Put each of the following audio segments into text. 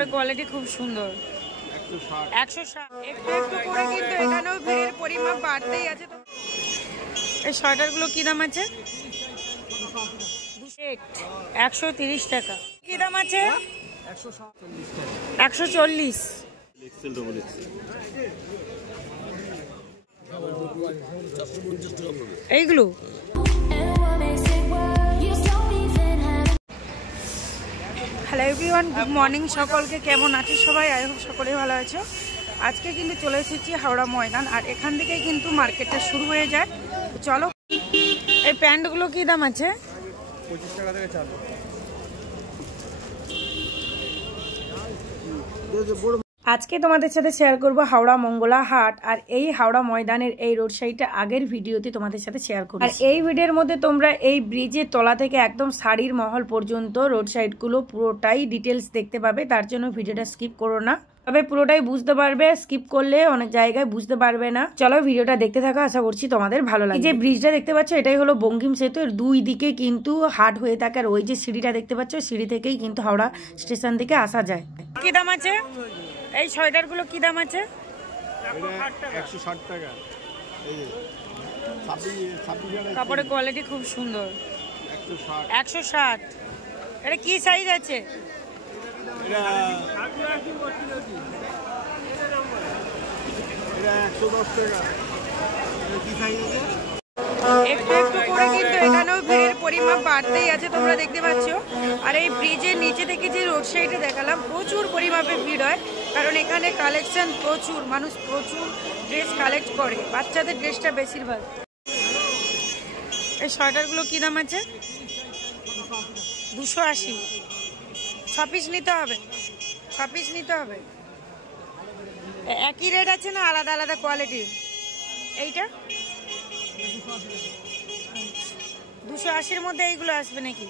কাপড়ের কোয়ালিটি খুব সুন্দর। 160 একটু একটু করে কিন্তু এখানেও ভিড়ের পরিমাণ বাড়তেই আছে। এই সোয়েটারগুলো কি দাম আছে? 130 টাকা। কি দাম আছে? 140। এইগুলো হ্যালো এভরিওয়ান, গুড মর্নিং সকলকে। কেমন আছো সবাই? আই হোপ সকলেই ভালো আছো। আজকে কিন্তু চলে এসেছি হাওড়া ময়দান, আর এখান থেকে কিন্তু মার্কেটটা শুরু হয়ে যায়। চলো, এই প্যান্টগুলো কি দাম আছে? 25 টাকা থেকে চালু। আজকে তোমাদের সাথে শেয়ার করব হাওড়া মঙ্গলা হাট, আর এই হাওড়া ময়দানের এই রোড সাইডটা আগের ভিডিওতে তোমাদের সাথে শেয়ার করব। আর এই ভিডিওর মধ্যে তোমরা এই ব্রিজের তলা থেকে একদম শাড়ির মহল পর্যন্ত রোড সাইডগুলো পুরোটাই ডিটেলস দেখতে পাবে, তার জন্য ভিডিওটা স্কিপ করো না, তবে পুরোটাই বুঝতে পারবে। স্কিপ করলে অনেক জায়গায় বুঝতে পারবে না। চলো ভিডিওটা দেখতে থাকো, আশা করছি তোমাদের ভালো লাগবে। যে ব্রিজটা দেখতে পাচ্ছ এটাই হলো বঙ্কিম সেতু, এর দুই দিকে কিন্তু হাট হয়ে থাকে। আর ওই যে সিঁড়িটা দেখতে পাচ্ছ, সিঁড়ি থেকেই কিন্তু হাওড়া স্টেশন থেকে আসা যায়। কি দাম আছে এই সোয়েটারগুলো? কি দাম আছে? 160 টাকা। কাপড়ের কোয়ালিটি খুব সুন্দর। 160। এটা কি সাইজ আছে? এটা 110 টাকা। কি সাইজ আছে? একটু একটু করে কিন্তু এখানেও ভিড়ের পরিমাণ বাড়তেই আছে, তোমরা দেখতে পাচ্ছ। আর এই ব্রিজের নিচে থেকে যে রোড সাইডে দেখালাম, প্রচুর পরিমাপে ভিড় হয়, কারণ এখানে কালেকশন প্রচুর, মানুষ প্রচুর ড্রেস কালেক্ট করে, বাচ্চাদের ড্রেসটা বেশিরভাগ। এই সোয়েটারগুলো কি দাম আছে? 280। 6 পিস নিতে হবে, 6 পিস নিতে হবে। একই রেট আছে না আলাদা আলাদা কোয়ালিটির? এইটা 280-র মধ্যে এইগুলো আসবে নাকি?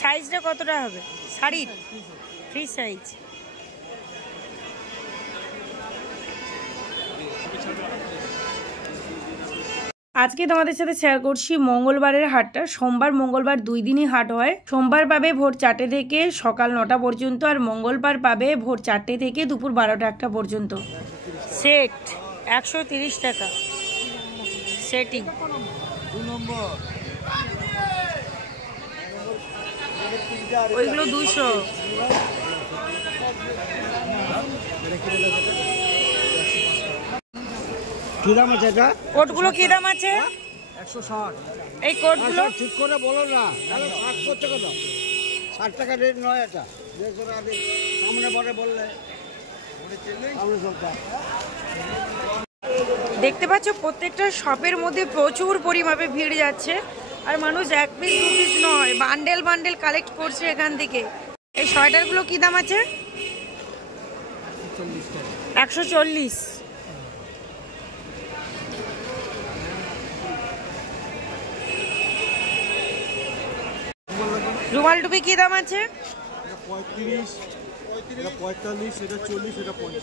সাইজটা কতটা হবে শাড়ির? Free size. আজকে তোমাদের সাথে শেয়ার করছি মঙ্গলবারের হাটটা। সোমবার মঙ্গলবার 2 দিনই হাট হয়। সোমবার পাবে ভোর 4টে থেকে সকাল 9টা পর্যন্ত, আর মঙ্গলবার পাবে ভোর 4টে থেকে দুপুর 12টা পর্যন্ত। সেট 130 টাকা সেটিং। ওইগুলো 200। কি দাম আছে এটা? কোটগুলো কি দাম আছে? 160। এই কোটগুলো ঠিক করে বলো না, তাহলে 60 করতে কত? 60 টাকা রেট নয় এটা। সামনে পরে বললে দেখতে পাচ্ছ প্রত্যেকটা শপের মধ্যে প্রচুর পরিমাপে ভিড় যাচ্ছে, আর মানুষ 1 পিস 2 পিস নয়, বান্ডেল বান্ডেল কালেক্ট করছে এখান থেকে। এই সোয়েটারগুলো কি দাম আছে? 140। রুমাল টুপি কি দাম আছে? 35, 45, এটা 40, এটা 50।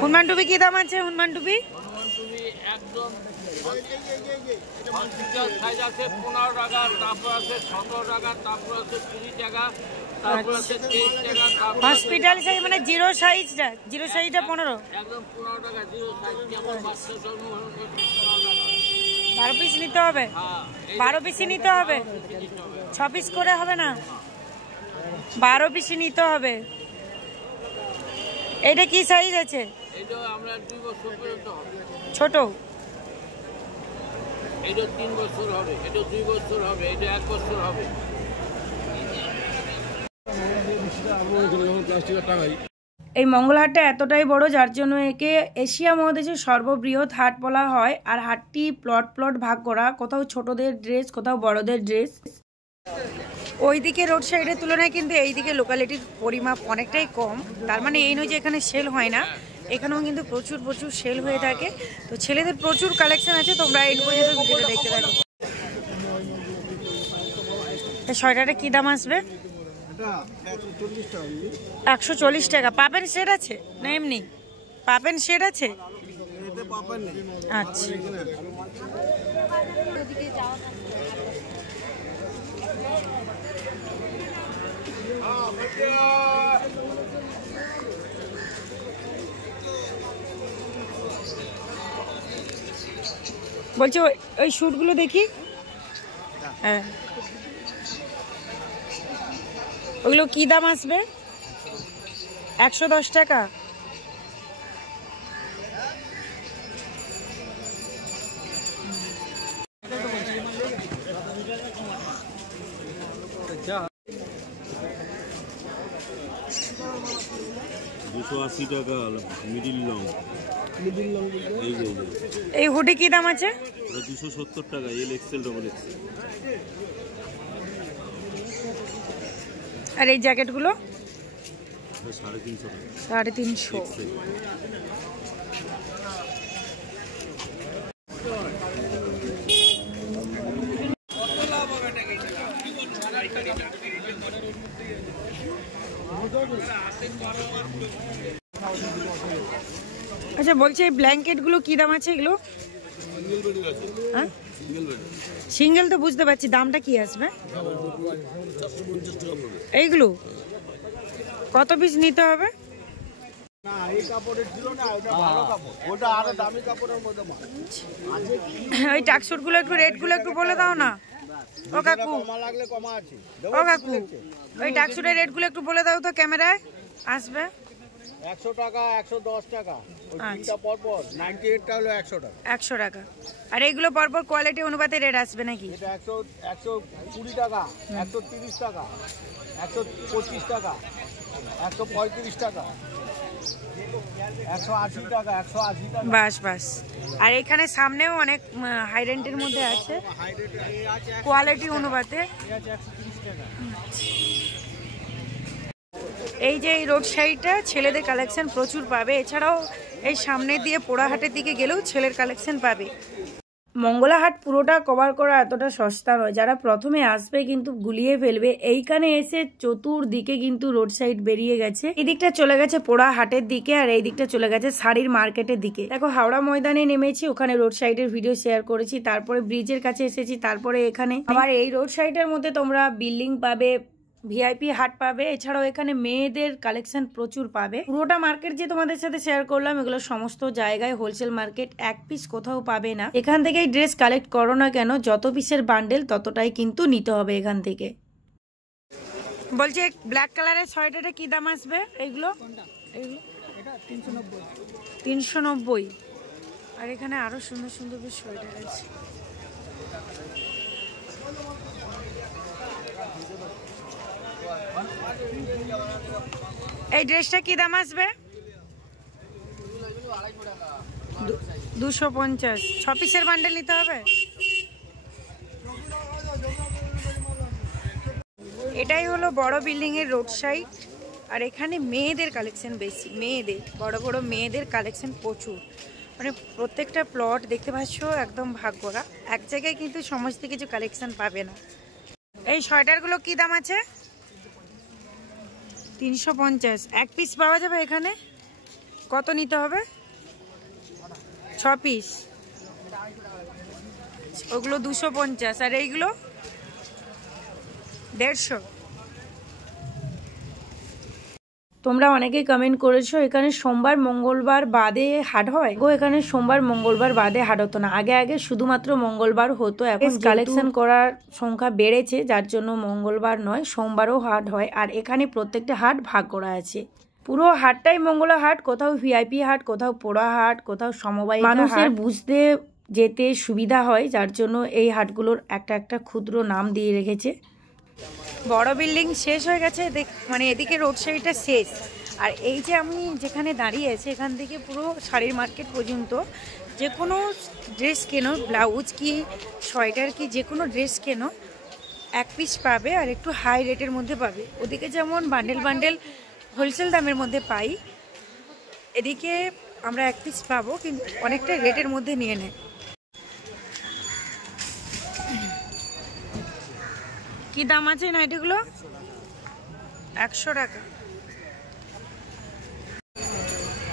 হনুমান টুপি কি দাম আছে? হনুমান টুপি একদম সাইজ আছে 15 টাকা, তারপর আছে 17 টাকা, তারপর আছে 20 টাকা, তারপর আছে 23 টাকা। হসপিটাল সাইজ মানে জিরো সাইজটা? জিরো সাইজটা 15? একদম 15 টাকা জিরো সাইজ। যেমন বাচ্চা জন্ম হলো 12 পিস নিতে হবে? 12 পিসই নিতে হবে, 6 পিস করে হবে না? 12 পিসই নিতে হবে। এটা কি সাইজ আছে? এটা আমরা 2 বছর পর্যন্ত হবে। ছোট? এটা 3 বছর হবে, এটা 2 বছর হবে, এটা 1 বছর হবে। এই মঙ্গলহাটটা এতটাই বড়, যার জন্য একে এশিয়া মহাদেশের সর্ববৃহৎ হাট বলা হয়। আর হাটটি প্লট প্লট ভাগ করা, কোথাও ছোটদের ড্রেস, কোথাও বড়দের ড্রেস। ওইদিকে রোড সাইডের তুলনায় কিন্তু এইদিকে লোকালিটির পরিমাপ অনেকটাই কম। তার মানে এই নয় যে এখানে সেল হয় না, এখানেও কিন্তু প্রচুর প্রচুর সেল হয়ে থাকে। তো ছেলেদের প্রচুর কালেকশন আছে, তোমরা এই পর্যন্ত ভিডিওটা দেখতে থাকো। সোয়েটারটা কি দাম আসবে? 140 টাকা। পাপেন সেট আছে না এমনি? পাপেন সেট আছে? আচ্ছা বলছি ওই স্যুটগুলো দেখি। হ্যাঁ, ওগুলো কি দাম আসবে? 110 টাকা। টাকা মিডিল লং। এই হুডি কি দাম আছে? 270 টাকা, এল এক্সেল ডবল এক্সেল। আর এই জ্যাকেটগুলো 350 টাকা। 350। আচ্ছা, বলছি এই ব্ল্যাঙ্কেটগুলো কি দাম আছে এগুলো? হ্যাঁ, সিঙ্গেল তো বুঝতে পারছি, দামটা কি আসবে? এইগুলো কত পিস নিতে হবে? ওই টাকসুটগুলো একটু রেটগুলো একটু বলে দাও না। ও কাকু, ও কাকু, ওই টাকসুটের রেটগুলো একটু বলে দাও তো, ক্যামেরায় আসবে। 100 টাকা, 110 টাকা, ওই তিনটা পরপর 98 টা হলো 100 টাকা। 100 টাকা। আর এইগুলো পরপর কোয়ালিটি অনুপাতে রেট আসবে নাকি? এটা 120 টাকা, 130 টাকা, 125 টাকা, 135 টাকা, 180 টাকা, 180 টাকা। বাস বাস। আর এখানে সামনেও অনেক হাই রেন্টের মধ্যে আছে, কোয়ালিটি অনুপাতে। এই যে এই রোড সাইডটা ছেলেদের কালেকশন প্রচুর পাবে, এছাড়াও এই সামনে দিয়ে পোড়াহাটের দিকে গেলেও ছেলের কালেকশন পাবে। মঙ্গলাহাট পুরোটা কভার করা এতটা সস্তা নয়, যারা প্রথমে আসবে কিন্তু গুলিয়ে ফেলবে। এইখানে এসে চতুর্দিকে কিন্তু রোড সাইড বেরিয়ে গেছে, এই দিকটা চলে গেছে পোড়াহাটের দিকে আর এই দিকটা চলে গেছে শাড়ির মার্কেটের দিকে। দেখো, হাওড়া ময়দানে নেমেছি, ওখানে রোড সাইডের ভিডিও শেয়ার করেছি, তারপরে ব্রিজের কাছে এসেছি, তারপরে এখানে আবার এই রোড সাইডের মধ্যে তোমরা বিল্ডিং পাবে, ভিআইপি হাট পাবে, এছাড়াও এখানে মেয়েদের কালেকশন প্রচুর পাবে। পুরোটা মার্কেট যে তোমাদের সাথে শেয়ার করলাম, এগুলো সমস্ত জায়গায় হোলসেল মার্কেট, এক পিস কোথাও পাবে না। এখান থেকেই ড্রেস কালেক্ট করো না কেন, যত পিসের বান্ডেল ততটাই কিন্তু নিতে হবে এখান থেকে। বলছি ব্ল্যাক কালারের সোয়েটারটা কি দাম আসবে? এইগুলো 390। আর এখানে আরো সুন্দর সুন্দর বেশ সোয়েটার আছে। এই ড্রেসটা কি দাম আসবে? 250। 6 পিসের বান্ডেল নিতে হবে। এটাই হলো বড় বিল্ডিং এর রোড সাইড, আর এখানে মেয়েদের কালেকশন বেশি, মেয়েদের বড় বড় মেয়েদের কালেকশন প্রচুর। মানে প্রত্যেকটা প্লট দেখতে পাচ্ছ একদম ভাগ করা, এক জায়গায় কিন্তু সমস্ত কিছু কালেকশন পাবে না। এই সোয়েটারগুলো কি দাম আছে? 350। এক পিস পাওয়া যাবে এখানে? কত নিতে হবে? 6 পিস। ওগুলো 250 আর এইগুলো 150। তোমরা অনেকেই কমেন্ট করেছো এখানে সোমবার মঙ্গলবার বাদে হাট হয়। এখানে সোমবার মঙ্গলবার বাদে হাট হতো না, আগে শুধুমাত্র মঙ্গলবার হতো। এখন কালেকশন করার সংখ্যা বেড়েছে, যার জন্য মঙ্গলবার নয় সোমবারও হাট হয়। আর এখানে প্রত্যেকটা হাট ভাগ করা আছে। পুরো হাটটাই মঙ্গলা হাট, কোথাও ভিআইপি হাট, কোথাও পোড়া হাট, কোথাও সমবায়। মানুষের বুঝতে যেতে সুবিধা হয়, যার জন্য এই হাটগুলোর একটা একটা ক্ষুদ্র নাম দিয়ে রেখেছে। বড় বিল্ডিং শেষ হয়ে গেছে, মানে এদিকে রোড সাইডটা শেষ। আর এই যে আমি যেখানে দাঁড়িয়ে আছি, এখান থেকে পুরো শাড়ির মার্কেট পর্যন্ত যে কোনো ড্রেস কেনো, ব্লাউজ কি সোয়েটার কি যে কোনো ড্রেস কেনো, এক পিস পাবে আর একটু হাই রেটের মধ্যে পাবে। ওদিকে যেমন বান্ডেল বান্ডেল হোলসেল দামের মধ্যে পাই, এদিকে আমরা এক পিস পাবো কিন্তু অনেকটা রেটের মধ্যে নিয়ে নেয়। কি দাম আছে নাইটিগুলো? 100 টাকা।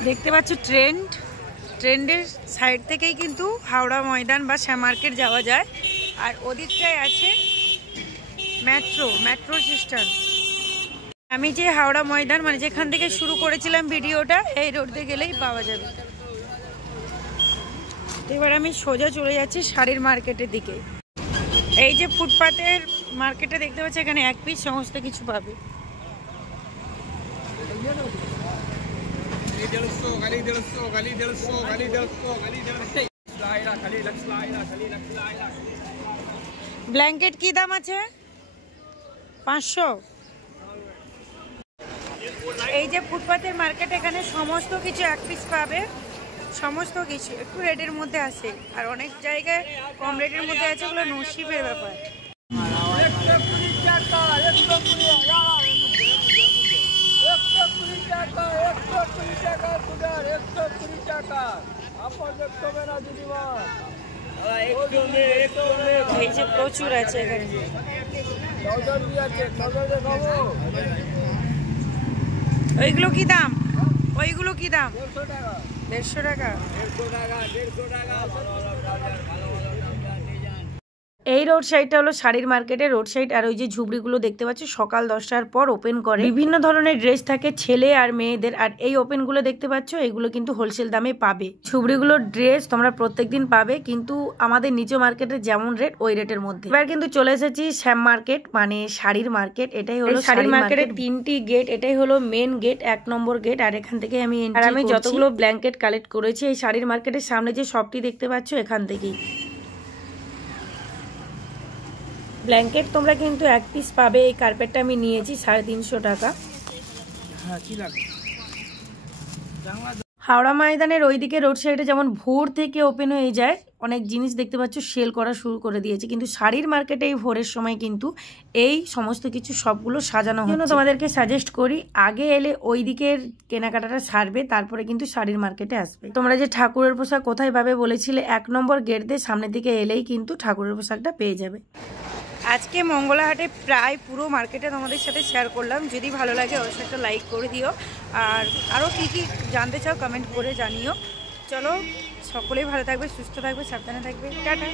দেখতে পাচ্ছ ট্রেন্ডের সাইড থেকেই কিন্তু হাওড়া ময়দান বা শ্যাম মার্কেট যাওয়া যায়। আর ওদিকটায় আছে মেট্রো স্টেশন। আমি যে হাওড়া ময়দান মানে যেখান থেকে শুরু করেছিলাম ভিডিওটা, এই রোড দিয়ে গেলেই পাওয়া যাবে। এবার আমি সোজা চলে যাচ্ছি শাড়ির মার্কেটের দিকে। এই যে ফুটপাতের মার্কেটে দেখতে পাচ্ছি, এখানে এক পিস সমস্ত কিছু পাবে। ব্ল্যাঙ্কেট কি দাম আছে? 500। এই যে ফুটপাতের মার্কেট, এখানে সমস্ত কিছু এক পিস পাবে, সমস্ত কিছু একটু রেটের মধ্যে আছে, আর অনেক জায়গায় কম রেটের মধ্যে আছে, ওগুলো নসিবের ব্যাপার। এই যে প্রচুর আছে এখানে। ওইগুলো কি দাম? 150 টাকা। এই রোড সাইডটা হলো শাড়ির মার্কেটের রোড সাইড। আর ওই যে ঝুবড়িগুলো দেখতে পাচ্ছ সকাল 10টার পর ওপেন করে, বিভিন্ন ধরনের ড্রেস থাকে ছেলে আর মেয়েদের। আর এই ওপেনগুলো দেখতে পাচ্ছ, এগুলো কিন্তু হোলসেল দামে পাবে। ঝুবড়িগুলোর ড্রেস তোমরা প্রত্যেকদিন পাবে, কিন্তু আমাদের নিজ মার্কেটের যেমন রেট ওই রেটের মধ্যে। এবার কিন্তু চলে এসেছি শ্যাম মার্কেট, মানে শাড়ির মার্কেট। এটাই হলো শাড়ির মার্কেটের 3টি গেট। এটাই হলো মেন গেট, 1 নম্বর গেট। আর এখান থেকে আমি যতগুলো ব্ল্যাঙ্কেট কালেক্ট করেছি এই শাড়ির মার্কেটের সামনে যে শপটি দেখতে পাচ্ছ, এখান থেকেই। ব্ল্যাঙ্কেট তোমরা কিন্তু এক পিস পাবে। এই কার্পেটটা আমি নিয়েছি 350 টাকা। হাওড়া ময়দানের ওইদিকে রোড সাইডে যেমন ভোর থেকে ওপেন হয়ে যায়, অনেক জিনিস দেখতে পাচ্ছ সেল করা শুরু করে দিয়েছে, কিন্তু শাড়ির মার্কেটে এই ভোরের সময় কিন্তু এই সমস্ত কিছু সবগুলো সাজানো হচ্ছে। তোমাদেরকে সাজেস্ট করি আগে এলে ওই দিকের কেনাকাটাটা সারবে, তারপরে কিন্তু শাড়ির মার্কেটে আসবে। তোমরা যে ঠাকুরের পোশাক কোথায় পাবে বলেছিলে, 1 নম্বর গেট দিয়ে সামনের দিকে এলেই কিন্তু ঠাকুরের পোশাকটা পেয়ে যাবে। আজকে মঙ্গলাহাটে প্রায় পুরো মার্কেটে তোমাদের সাথে শেয়ার করলাম। যদি ভালো লাগে অবশ্যই একটা লাইক করে দিও, আর আরও কী কী জানতে চাও কমেন্ট করে জানিও। চলো, সকলেই ভালো থাকবে, সুস্থ থাকবে, সাবধানে থাকবে। টাটা।